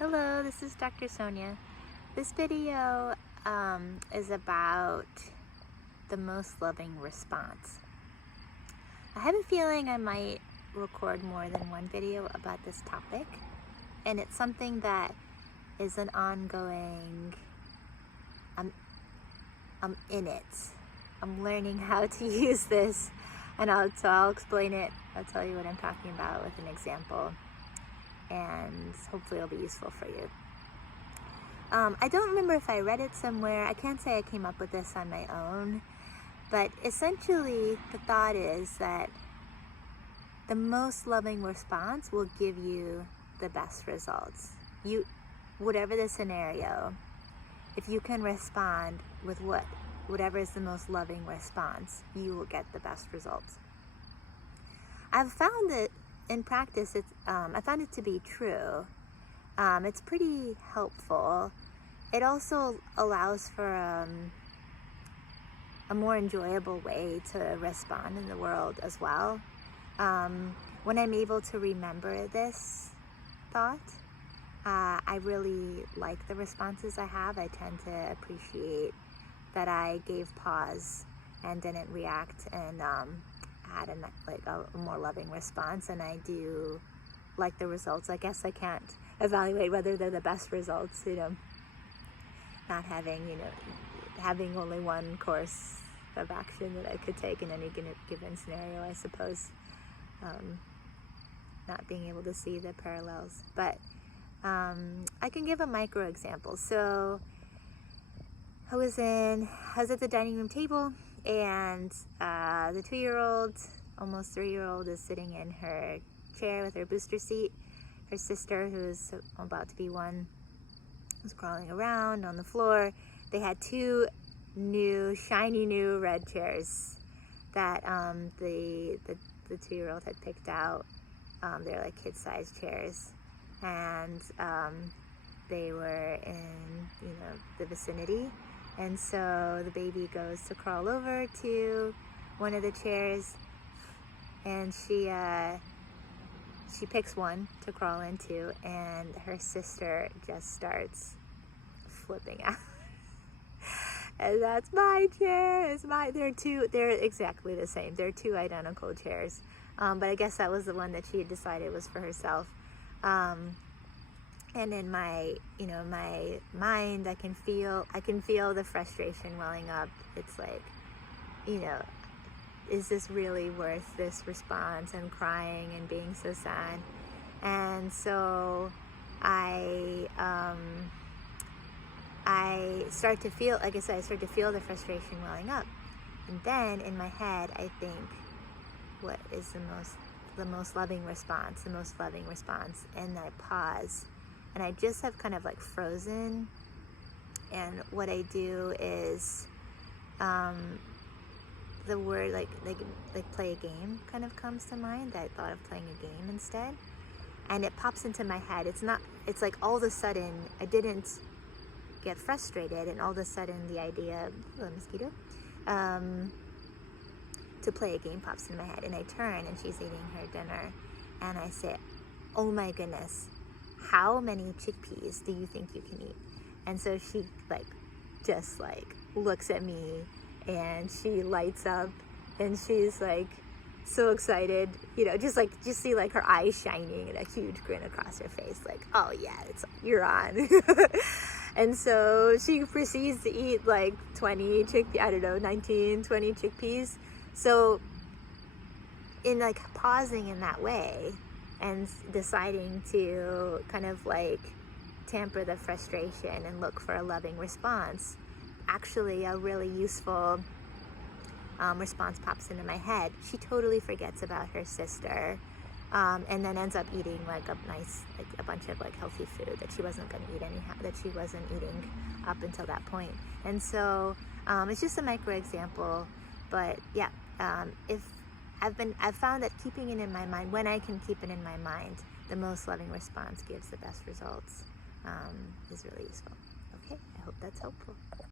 Hello, this is Dr. Sonya. This video is about the most loving response. I have a feeling I might record more than one video about this topic, and it's something that is an ongoing, I'm in it. I'm learning how to use this, and I'll explain it. I'll tell you what I'm talking about with an example, and hopefully it'll be useful for you. I don't remember if I read it somewhere. I can't say I came up with this on my own, but essentially the thought is that the most loving response will give you the best results. Whatever the scenario, if you can respond with whatever is the most loving response, you will get the best results. I've found that in practice, I found it to be true. It's pretty helpful. It also allows for a more enjoyable way to respond in the world as well. When I'm able to remember this thought, I really like the responses I have. I tend to appreciate that I gave pause and didn't react and had a more loving response, and I do like the results. I guess I can't evaluate whether they're the best results, not having only one course of action that I could take in any given scenario, I suppose. Not being able to see the parallels, but I can give a micro example. So I was at the dining room table, and the 2-year-old, almost 3-year-old, is sitting in her chair with her booster seat. Her sister, who's about to be 1, was crawling around on the floor. They had 2 shiny new red chairs that the 2-year-old had picked out. They're like kid-sized chairs, and they were in the vicinity. And so the baby goes to crawl over to one of the chairs, and she picks one to crawl into, and her sister just starts flipping out. And that's my chair. They're exactly the same. They're 2 identical chairs. But I guess that was the one that she had decided was for herself. And in my mind, I can feel the frustration welling up. It's like, is this really worth this response, and crying and being so sad? And so I start to feel, like I said, the frustration welling up. And then in my head, I think, what is the most loving response? And I pause. And I just have kind of like frozen, and what I do is the word like play a game kind of comes to mind. I thought of playing a game instead, and it pops into my head. It's like all of a sudden I didn't get frustrated, and all of a sudden the idea, mosquito, to play a game pops in my head, and I turn, and she's eating her dinner, and I say, oh my goodness, how many chickpeas do you think you can eat? And so she just looks at me, and she lights up, and she's like so excited, just see her eyes shining and a huge grin across her face, like, oh yeah, you're on. And so she proceeds to eat 20 chickpeas, 19, 20 chickpeas. So in pausing in that way, and deciding to kind of tamper the frustration and look for a loving response, actually a really useful response pops into my head. She totally forgets about her sister, and then ends up eating a bunch of healthy food that she wasn't going to eat anyhow, that she wasn't eating up until that point. And so it's just a micro example, but yeah, I've found that keeping it in my mind, when I can keep it in my mind, the most loving response gives the best results, is really useful. Okay, I hope that's helpful.